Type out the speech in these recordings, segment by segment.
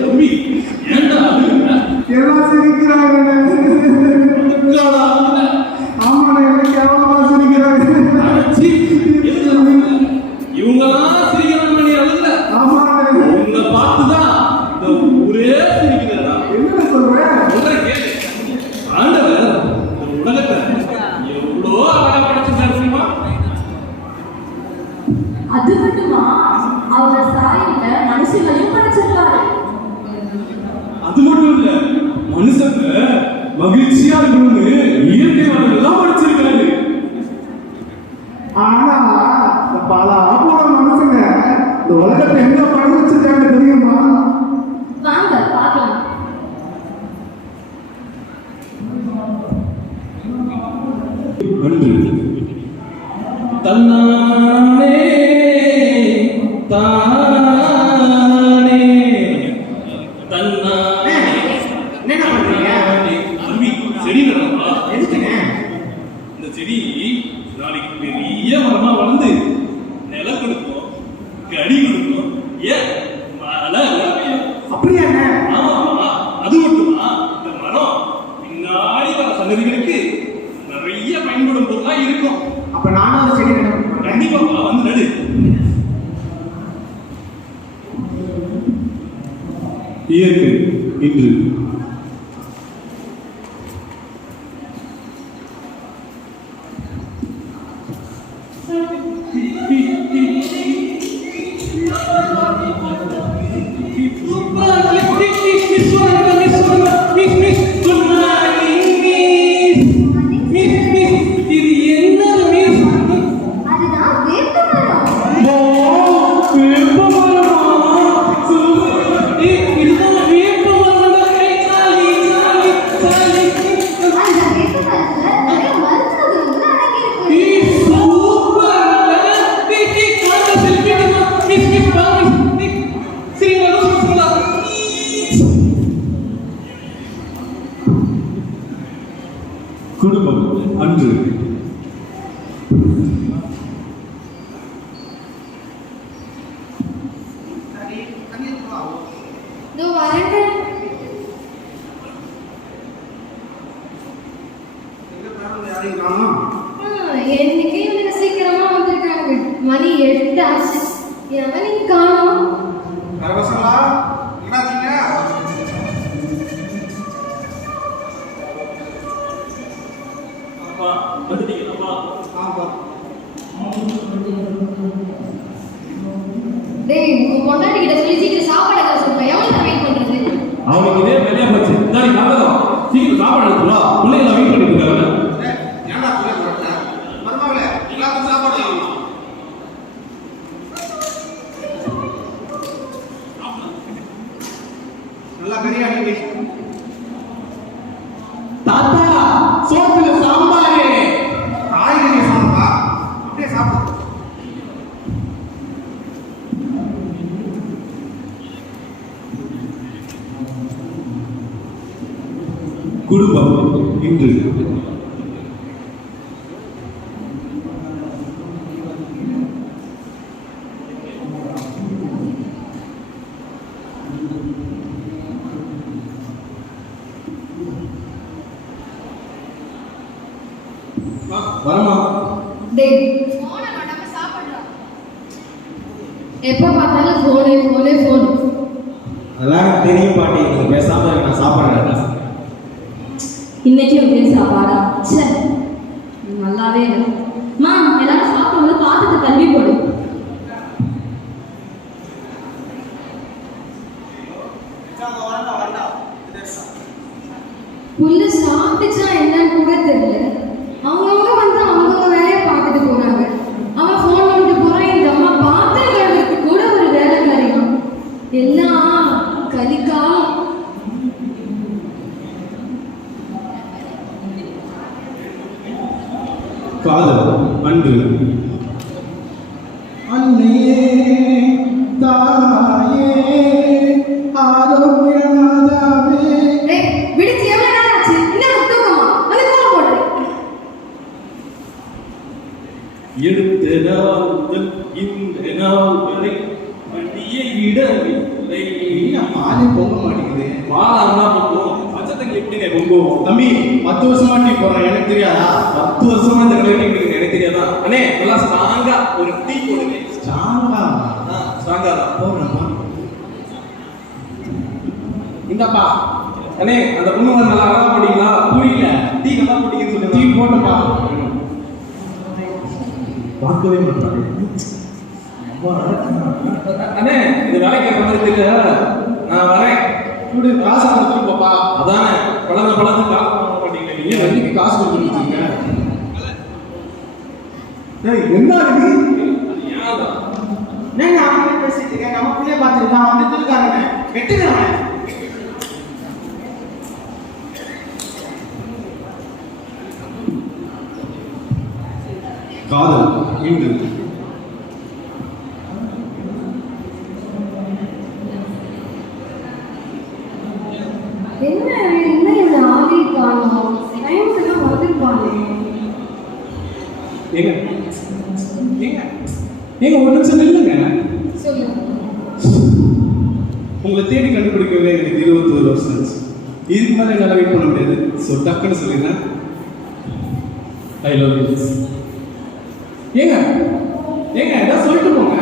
தம்பி ஏண்டா எல்லாம் சிரிக்கிறாங்க. ஆமா எனக்கு கேவலமா சிரிக்கிறாங்க. இவங்கெல்லாம் சிரிக்கிறாங்க. அழுதுல ஆமா உங்களை பார்த்துதான் இந்த ஊரே சிரிக்கிறதா. என்ன சொல்றேன் கேளு. ஆண்டவர் உலகத்தை எவ்வளோ அழகா படைச்சிருக்காரு தெரியுமா? அது மட்டுமா, அவர் சாயல்ல மனுஷங்களையும் படைச்சிருக்காரு. அது மட்டும் இல்ல, மனுஷங்க மகிழ்ச்சியா இருக்கணும்னு இயற்கை வளங்கள்லாம் படைச்சிருக்காரு. ஆனா பல ஆபோட மனுஷங்க இந்த உலகத்தை எங்க படம் வச்சிருக்காங்க தெரியுமா? வாங்க பார்க்கலாம். ஒன்று தன்னானே தானே தன்னானே. என்ன பண்றீங்க? தம்பி செடி நடப்பா. எதுக்குங்க? இந்த செடி நாளைக்கு பெரிய மரமா வளர்ந்து நிலம் கொடுக்கும், கடி கொடுக்கும், ஏன் மழை அப்படியா என்ன? ஆமா. அது மட்டுமா, இந்த மரம் பின்னாடி வர சந்ததிகளுக்கு நிறைய பயன்படும் பொருளா இருக்கும். அப்ப நானும் ஒரு செடி நடுறேன். கண்டிப்பா வந்து நடு. இயற்கை இன்று குடும்பம் அன்று என்னைக்கு இவங்க சீக்கிரமா வந்திருக்காங்க. மணி 8 ஆச்சு. எவனையும் காணோம். டேய், உங்க பொண்டாட்டி கிட்ட சொல்லி சீக்கிரம் சாப்பாடு எடுக்க சொல்றேன். எவ்வளவு வெயிட் பண்றது? அவனுக்கு இதே வேலையா போச்சு. நாளை காலையில சீக்கிரம் சாப்பாடு எடுத்துவா. பிள்ளைங்க வெயிட் பண்ணிட்டு இருக்காங்க. நல்லா கரியாடி தாத்தா சோத்துல சாம்பாரு. காய்கறி சாப்பிட்டா அப்படியே சாப்பிடு. குடும்பம் இன்று வரமா. டேய், போனை நடாம சாப்பிடுறா. எப்ப பார்த்தாலும் போன். அதெல்லாம் தெரியும் பாட்டி, நீங்க பேசாம நான் சாப்பிடுறேன். இன்னைக்கு ஒரே சாப்பாடா? ச்சே, நல்லாவே இல்லை. மா, எல்லாரும் சாப்பிடும்போது பார்த்துட்டு கல்வி போடு. புல்லு சாப்பிட்டுச்சா என்னன்னு கூட தெரியல. அவங்கவுங்க வந்து அவங்கவுங்க வேலையை பார்த்துட்டு போறாங்க. அவன் ஃபோன் பண்ணிட்டு போறான். இந்த அம்மா பாத்திரம் கழுவுறதுக்கு கூட ஒரு வேலைக்காரிதான். எல்லாம் கலிக்காலம். காதல் அன்று அன்னையே தாயே ஆரோக்கியமாதாவே. விடுச்சு எவ்வளவு நேரம் ஆச்சு? இன்னும் தூக்கமா? வந்து போன் போடு. எடுத்த நாள் முதல் இந்த நாள் வரை வண்டியை விடவில்லை. பாலே பொங்க மாட்டேங்குது. பால் அண்ணா பொங்கும் பச்சை தண்ணி எப்படிங்க பொங்கும்? தம்பி 10 வருஷமா டீ போடுறேன், எனக்கு தெரியாதா? 10 வருஷமா இந்த கடையில் டீ குடிக்கிறேன், எனக்கு தெரியாதா? அண்ணே நல்லா ஸ்ட்ராங்கா ஒரு டீ போடுங்க. ஸ்ட்ராங்கா ஸ்ட்ராங்கா தான் போடுறப்பா. இந்தப்பா. அண்ணே அந்த பொண்ணு வந்து நல்லா அழகா போட்டீங்களா? புரியல. டீ நல்லா போட்டீங்கன்னு சொல்லி டீ போட்டப்பா. பார்க்கவே மாட்டாங்க. அண்ணே இது வேலைக்கு ஏற்ற மாதிரி தெரியல, நான் வரேன். இப்படி காசு கொடுத்துட்டு போப்பா. அதானே பழந்து காசு வாங்க மாட்டீங்க நீங்க நீங்க. வண்டிக்கு காசு கொடுத்துருக்கீங்க. என்ன இது? ஏன்தான் நீங்க அவங்க பேசிட்டு இருக்க, நம்ம பிள்ளைய பார்த்துட்டு அவன் வந்து இருக்காங்க. வெட்டுங்க அவனை. காதல் இன்று என்ன இன்னும் இவனை ஆவி காணோம். டைம்ஸ் எல்லாம் வந்துருப்பானே. ஏங்க ஏங்க ஏங்க ஒரு நிமிஷம் நில்லுங்க. சொல்லு. உங்களை தேடி கண்டுபிடிக்கவே எனக்கு 21 வருஷம் ஆச்சு. இதுக்கு மேலே என்னால் வெயிட் பண்ண முடியாது. ஸோ டக்குன்னு சொல்லிடுறேன், ஐ லவ் யூ. ஏங்க ஏங்க ஏதாவது சொல்லிட்டு போங்க.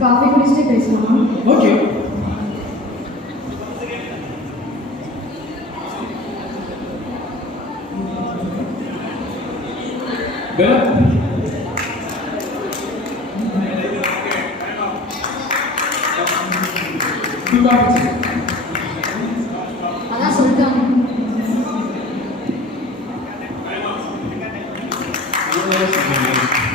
காஃபி குடிச்சிட்டு பேசலாமா? ஓகே. வேற அதான் சொல்லிட்டாங்க. Thank you.